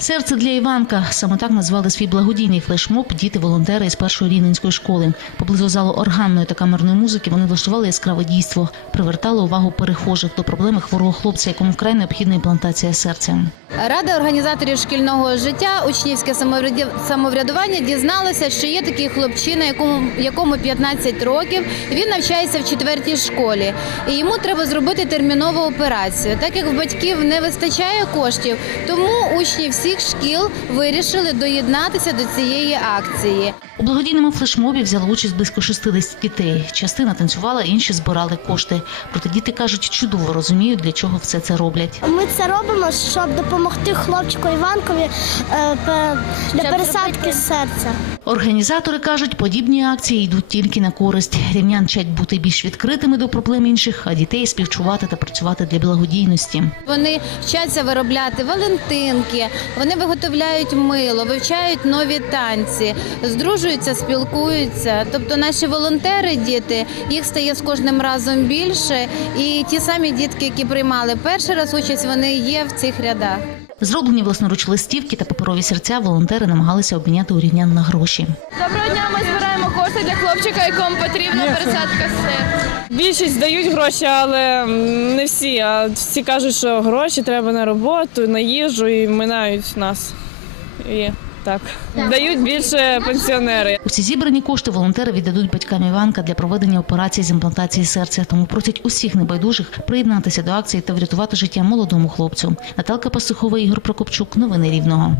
Серце для Іванка саме так назвали свій благодійний флешмоб діти-волонтери із першої рівненської школи. Поблизу залу органної та камерної музики вони влаштували яскраве дійство, привертали увагу перехожих до проблеми хворого хлопця, якому вкрай необхідна імплантація серця. Рада організаторів шкільного життя, учнівське самоврядування дізналася, що є такий хлопчина, якому, якому 15 років. Він навчається в четвертій школі, і йому треба зробити термінову операцію. Так як в батьків не вистачає коштів, тому учні всіх шкіл вирішили доєднатися до цієї акції. У благодійному флешмобі взяло участь близько 60 дітей. Частина танцювала, інші збирали кошти. Проте діти кажуть, чудово розуміють, для чого все це роблять. Ми це робимо, щоб допомогти хлопчику Іванкові е, для пересадки серця. Організатори кажуть, подібні акції йдуть тільки на користь. Рівнян вчать бути більш відкритими до проблем інших, а дітей співчувати та працювати для благодійності. Вони вчаться виробляти валентинки, вони виготовляють мило, вивчають нові танці, здружуються, спілкуються. Тобто наші волонтери, діти, їх стає з кожним разом більше. І ті самі дітки, які приймали перший раз участь, вони є в цих рядах. Зроблені власноруч листівки та паперові серця волонтери намагалися обміняти у рівнян на гроші. Доброго дня, ми збираємо кошти для хлопчика, якому потрібна пересадка серця. Більшість дають гроші, але не всі. А всі кажуть, що гроші треба на роботу, на їжу і минають нас. І так. Дають більше пенсіонери. Усі зібрані кошти волонтери віддадуть батькам Іванка для проведення операції з імплантації серця. Тому просять усіх небайдужих приєднатися до акції та врятувати життя молодому хлопцю. Наталка Пасухова, Ігор Прокопчук. Новини Рівного.